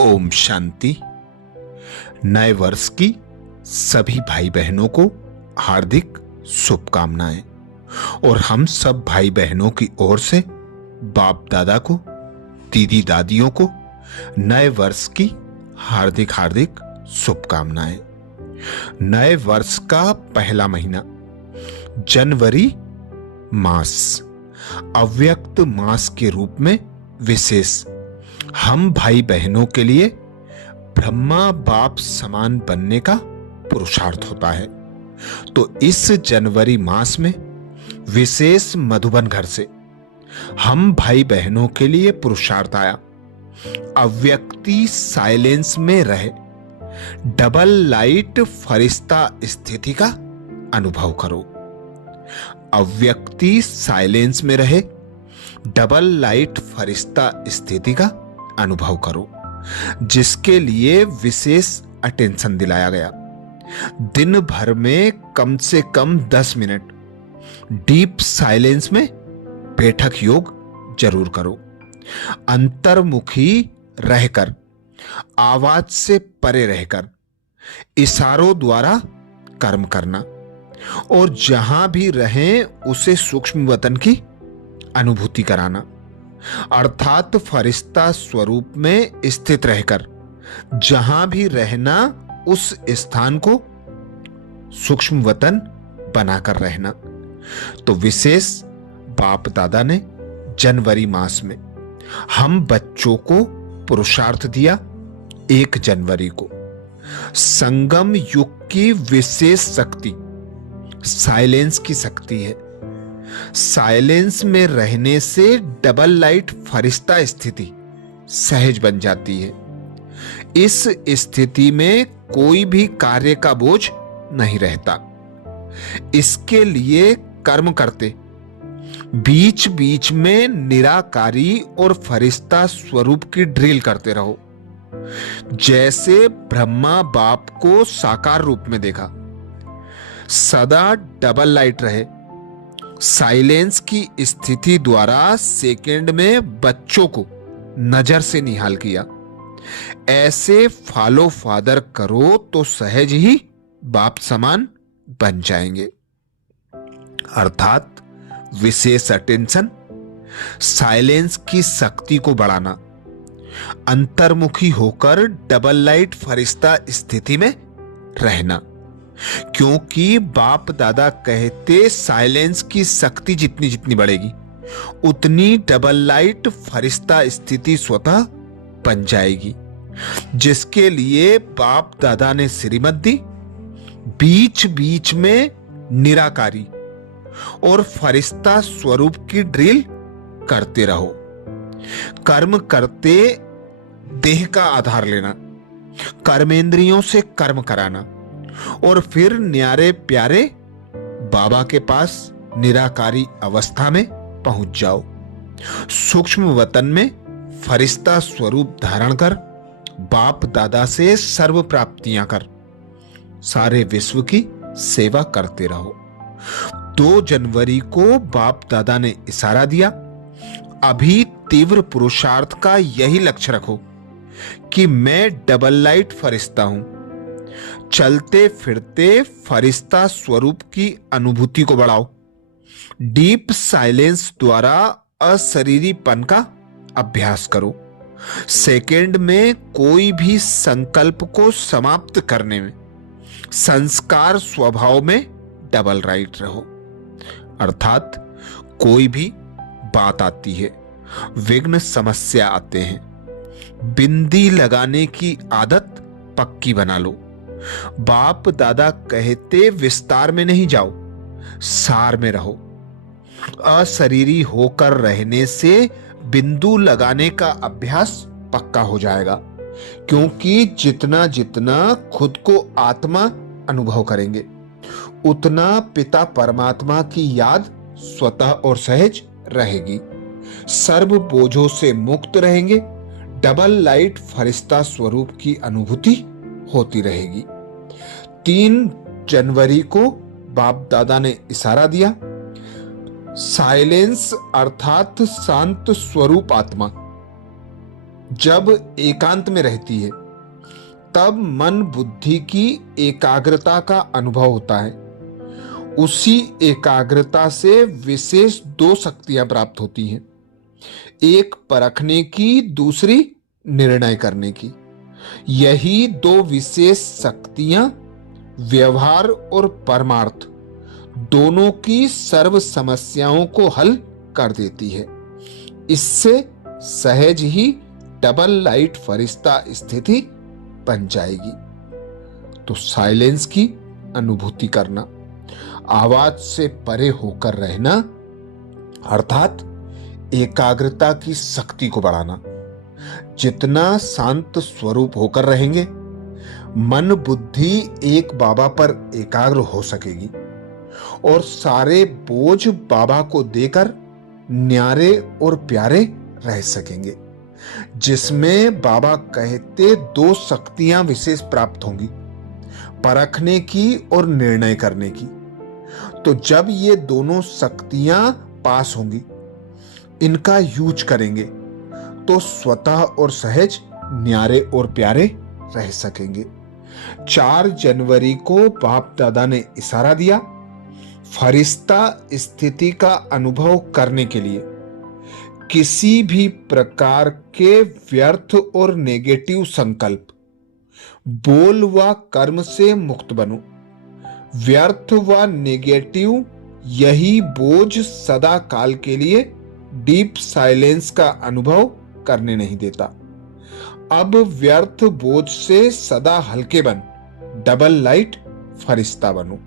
ओम शांति। नए वर्ष की सभी भाई बहनों को हार्दिक शुभकामनाएं और हम सब भाई बहनों की ओर से बाप दादा को, दीदी दादियों को नए वर्ष की हार्दिक हार्दिक शुभकामनाएं। नए वर्ष का पहला महीना जनवरी मास, अव्यक्त मास के रूप में विशेष हम भाई बहनों के लिए ब्रह्मा बाप समान बनने का पुरुषार्थ होता है। तो इस जनवरी मास में विशेष मधुबन घर से हम भाई बहनों के लिए पुरुषार्थ आया। अव्यक्ति साइलेंस में रहे डबल लाइट फरिश्ता स्थिति का अनुभव करो। अव्यक्ति साइलेंस में रहे डबल लाइट फरिश्ता स्थिति का अनुभव करो, जिसके लिए विशेष अटेंशन दिलाया गया। दिन भर में कम से कम 10 मिनट डीप साइलेंस में बैठक योग जरूर करो। अंतर्मुखी रहकर, आवाज से परे रहकर इशारों द्वारा कर्म करना और जहां भी रहें उसे सूक्ष्म वतन की अनुभूति कराना, अर्थात फरिश्ता स्वरूप में स्थित रहकर जहां भी रहना उस स्थान को सूक्ष्म वतन बनाकर रहना। तो विशेष बाप दादा ने जनवरी मास में हम बच्चों को पुरुषार्थ दिया। 1 जनवरी को संगम युग की विशेष शक्ति साइलेंस की शक्ति है। साइलेंस में रहने से डबल लाइट फरिश्ता स्थिति सहज बन जाती है। इस स्थिति में कोई भी कार्य का बोझ नहीं रहता। इसके लिए कर्म करते बीच बीच में निराकारी और फरिश्ता स्वरूप की ड्रिल करते रहो। जैसे ब्रह्मा बाप को साकार रूप में देखा, सदा डबल लाइट रहे। साइलेंस की स्थिति द्वारा सेकंड में बच्चों को नजर से निहाल किया। ऐसे फॉलो फादर करो तो सहज ही बाप समान बन जाएंगे। अर्थात विशेष अटेंशन, साइलेंस की शक्ति को बढ़ाना, अंतर्मुखी होकर डबल लाइट फरिश्ता स्थिति में रहना। क्योंकि बाप दादा कहते साइलेंस की शक्ति जितनी जितनी बढ़ेगी उतनी डबल लाइट फरिश्ता स्थिति स्वतः बन जाएगी, जिसके लिए बाप दादा ने श्रीमत दी। बीच बीच में निराकारी और फरिश्ता स्वरूप की ड्रिल करते रहो। कर्म करते देह का आधार लेना, कर्मेंद्रियों से कर्म कराना और फिर न्यारे प्यारे बाबा के पास निराकारी अवस्था में पहुंच जाओ। सूक्ष्म वतन में फरिश्ता स्वरूप धारण कर बाप दादा से सर्व प्राप्तियां कर सारे विश्व की सेवा करते रहो। 2 जनवरी को बाप दादा ने इशारा दिया, अभी तीव्र पुरुषार्थ का यही लक्ष्य रखो कि मैं डबल लाइट फरिश्ता हूं। चलते फिरते फरिश्ता स्वरूप की अनुभूति को बढ़ाओ। डीप साइलेंस द्वारा अशरीरीपन का अभ्यास करो। सेकंड में कोई भी संकल्प को समाप्त करने में संस्कार स्वभाव में डबल राइट रहो। अर्थात कोई भी बात आती है, विघ्न समस्या आते हैं, बिंदी लगाने की आदत पक्की बना लो। बाप दादा कहते विस्तार में नहीं जाओ, सार में रहो। अशरीरी होकर रहने से बिंदु लगाने का अभ्यास पक्का हो जाएगा, क्योंकि जितना जितना खुद को आत्मा अनुभव करेंगे उतना पिता परमात्मा की याद स्वतः और सहज रहेगी। सर्व बोझों से मुक्त रहेंगे। डबल लाइट फरिश्ता स्वरूप की अनुभूति होती रहेगी। 3 जनवरी को बाप दादा ने इशारा दिया, साइलेंस अर्थात शांत स्वरूप आत्मा जब एकांत में रहती है तब मन बुद्धि की एकाग्रता का अनुभव होता है। उसी एकाग्रता से विशेष दो शक्तियां प्राप्त होती हैं, एक परखने की, दूसरी निर्णय करने की। यही दो विशेष शक्तियां व्यवहार और परमार्थ दोनों की सर्व समस्याओं को हल कर देती है। इससे सहज ही डबल लाइट फरिश्ता स्थिति बन जाएगी। तो साइलेंस की अनुभूति करना, आवाज से परे होकर रहना, अर्थात एकाग्रता की शक्ति को बढ़ाना। जितना शांत स्वरूप होकर रहेंगे, मन बुद्धि एक बाबा पर एकाग्र हो सकेगी और सारे बोझ बाबा को देकर न्यारे और प्यारे रह सकेंगे। जिसमें बाबा कहते दो शक्तियां विशेष प्राप्त होंगी, परखने की और निर्णय करने की। तो जब ये दोनों शक्तियां पास होंगी, इनका यूज करेंगे तो स्वतः और सहज न्यारे और प्यारे रह सकेंगे। 4 जनवरी को बाप दादा ने इशारा दिया, फरिश्ता स्थिति का अनुभव करने के लिए किसी भी प्रकार के व्यर्थ और नेगेटिव संकल्प, बोल व कर्म से मुक्त बनो। व्यर्थ व नेगेटिव यही बोझ सदा काल के लिए डीप साइलेंस का अनुभव करने नहीं देता। अब व्यर्थ बोझ से सदा हल्के बन डबल लाइट फरिश्ता बनो।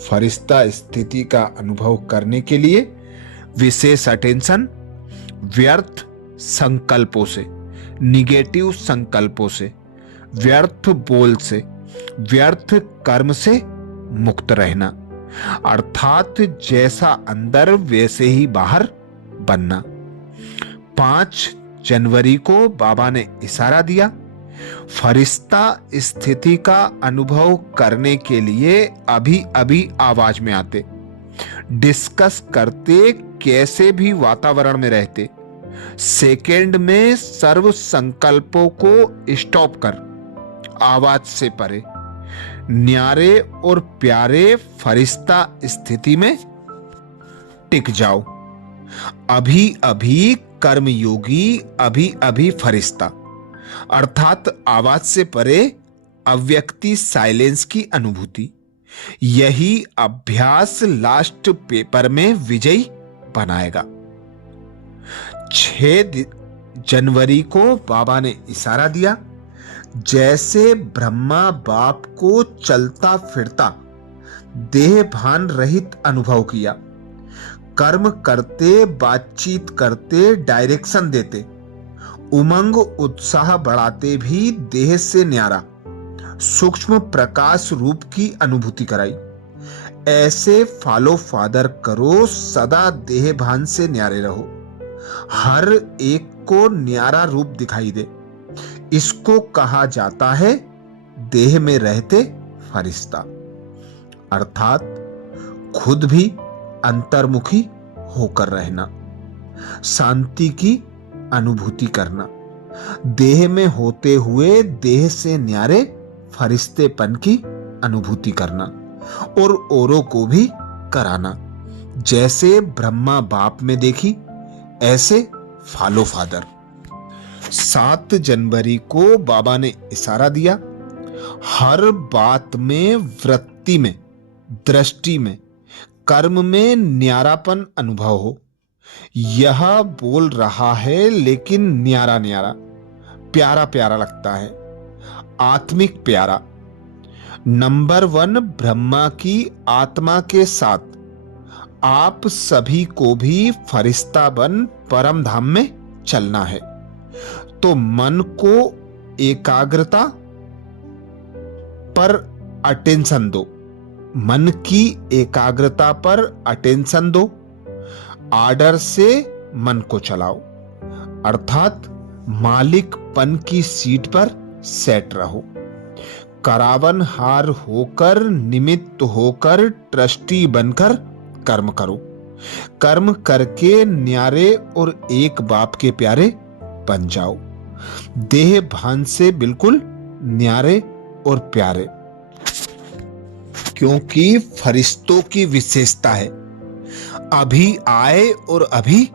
फरिश्ता स्थिति का अनुभव करने के लिए विशेष अटेंशन व्यर्थ संकल्पों से, निगेटिव संकल्पों से, व्यर्थ बोल से, व्यर्थ कर्म से मुक्त रहना, अर्थात जैसा अंदर वैसे ही बाहर बनना। 5 जनवरी को बाबा ने इशारा दिया, फरिश्ता स्थिति का अनुभव करने के लिए अभी अभी आवाज में आते, डिस्कस करते, कैसे भी वातावरण में रहते, सेकेंड में सर्व संकल्पों को स्टॉप कर आवाज से परे न्यारे और प्यारे फरिश्ता स्थिति में टिक जाओ। अभी अभी कर्मयोगी, अभी अभी फरिश्ता, अर्थात आवाज से परे अव्यक्ति साइलेंस की अनुभूति। यही अभ्यास लास्ट पेपर में विजयी बनाएगा। 6 जनवरी को बाबा ने इशारा दिया, जैसे ब्रह्मा बाप को चलता फिरता देह भान रहित अनुभव किया, कर्म करते, बातचीत करते, डायरेक्शन देते, उमंग उत्साह बढ़ाते भी देह से न्यारा सूक्ष्म प्रकाश रूप की अनुभूति कराई। ऐसे फॉलो फादर करो, सदा देह भान से न्यारे रहो, हर एक को न्यारा रूप दिखाई दे। इसको कहा जाता है देह में रहते फरिश्ता, अर्थात खुद भी अंतर्मुखी होकर रहना, शांति की अनुभूति करना, देह में होते हुए देह से न्यारे फरिश्तेपन की अनुभूति करना और औरों को भी कराना। जैसे ब्रह्मा बाप में देखी, ऐसे फॉलो फादर। 7 जनवरी को बाबा ने इशारा दिया, हर बात में, वृत्ति में, दृष्टि में, कर्म में न्यारापन अनुभव हो। यह बोल रहा है लेकिन न्यारा न्यारा, प्यारा प्यारा लगता है, आत्मिक प्यारा। नंबर 1 ब्रह्मा की आत्मा के साथ आप सभी को भी फरिश्ता बन परम धाम में चलना है। तो मन को एकाग्रता पर अटेंशन दो, मन की एकाग्रता पर अटेंशन दो, आर्डर से मन को चलाओ, अर्थात मालिकपन की सीट पर सेट रहो। करावनहार होकर, निमित्त होकर, ट्रस्टी बनकर कर्म करो। कर्म करके न्यारे और एक बाप के प्यारे बन जाओ। देह भान से बिल्कुल न्यारे और प्यारे, क्योंकि फरिश्तों की विशेषता है अभी आए और अभी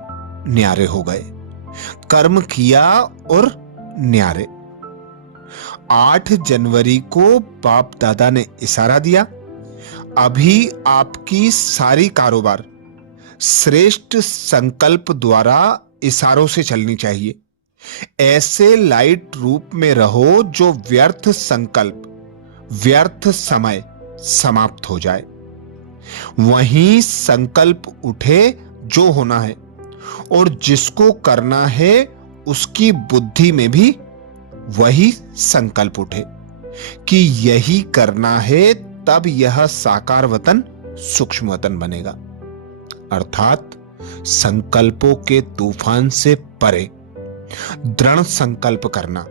न्यारे हो गए, कर्म किया और न्यारे। 8 जनवरी को बाप दादा ने इशारा दिया, अभी आपकी सारी कारोबार श्रेष्ठ संकल्प द्वारा इशारों से चलनी चाहिए। ऐसे लाइट रूप में रहो जो व्यर्थ संकल्प, व्यर्थ समय समाप्त हो जाए। वहीं संकल्प उठे जो होना है, और जिसको करना है उसकी बुद्धि में भी वही संकल्प उठे कि यही करना है, तब यह साकार वतन सूक्ष्म वतन बनेगा। अर्थात संकल्पों के तूफान से परे दृढ़ संकल्प करना,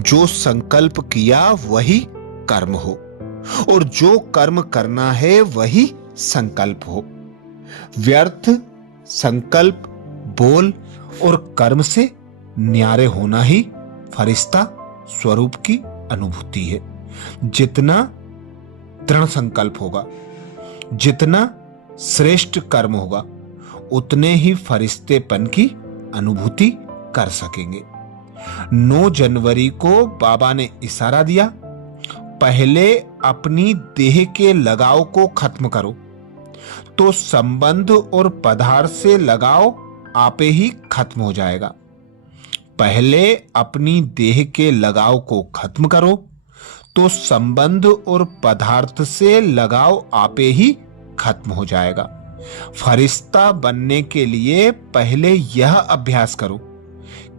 जो संकल्प किया वही कर्म हो, और जो कर्म करना है वही संकल्प हो। व्यर्थ संकल्प, बोल और कर्म से न्यारे होना ही फरिश्ता स्वरूप की अनुभूति है। जितना दृढ़ संकल्प होगा, जितना श्रेष्ठ कर्म होगा, उतने ही फरिश्तेपन की अनुभूति कर सकेंगे। 9 जनवरी को बाबा ने इशारा दिया, पहले अपनी देह के लगाव को खत्म करो, तो संबंध और पदार्थ से लगाव आपे ही खत्म हो जाएगा। पहले अपनी देह के लगाव को खत्म करो, तो संबंध और पदार्थ से लगाव आपे ही खत्म हो जाएगा। फरिश्ता बनने के लिए पहले यह अभ्यास करो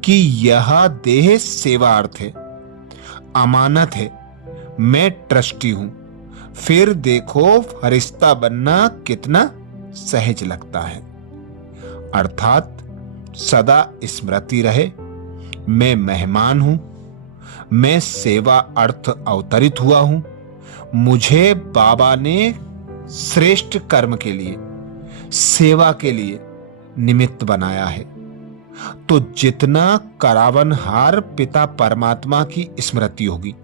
कि यह देह सेवार्थ है, अमानत है, मैं ट्रस्टी हूं। फिर देखो फरिश्ता बनना कितना सहज लगता है। अर्थात सदा स्मृति रहे, मैं मेहमान हूं, मैं सेवा अर्थ अवतरित हुआ हूं। मुझे बाबा ने श्रेष्ठ कर्म के लिए, सेवा के लिए निमित्त बनाया है। तो जितना करावनहार पिता परमात्मा की स्मृति होगी,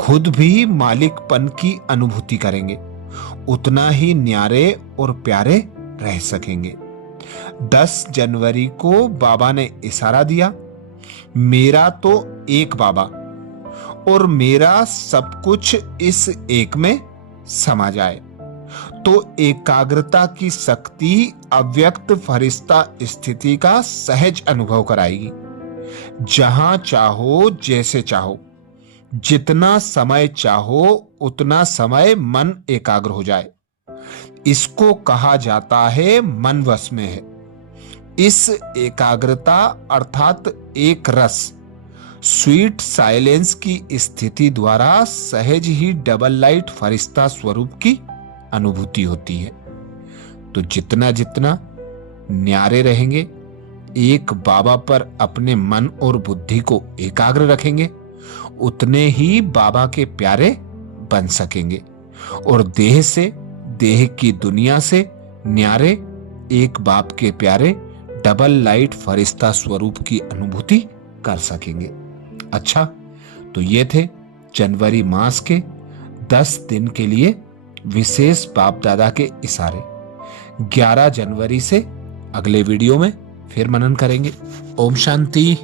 खुद भी मालिकपन की अनुभूति करेंगे, उतना ही न्यारे और प्यारे रह सकेंगे। 10 जनवरी को बाबा ने इशारा दिया, मेरा तो एक बाबा और मेरा सब कुछ इस एक में समा जाए, तो एकाग्रता की शक्ति अव्यक्त फरिश्ता स्थिति का सहज अनुभव कराएगी। जहां चाहो, जैसे चाहो, जितना समय चाहो उतना समय मन एकाग्र हो जाए, इसको कहा जाता है मन वश में है। इस एकाग्रता अर्थात एक रस, स्वीट साइलेंस की स्थिति द्वारा सहज ही डबल लाइट फरिश्ता स्वरूप की अनुभूति होती है। तो जितना जितना न्यारे रहेंगे, एक बाबा पर अपने मन और बुद्धि को एकाग्र रखेंगे, उतने ही बाबा के प्यारे बन सकेंगे और देह से, देह की दुनिया से न्यारे, एक बाप के प्यारे डबल लाइट फरिश्ता स्वरूप की अनुभूति कर सकेंगे। अच्छा, तो ये थे जनवरी मास के 10 दिन के लिए विशेष बाप दादा के इशारे। 11 जनवरी से अगले वीडियो में फिर मनन करेंगे। ओम शांति।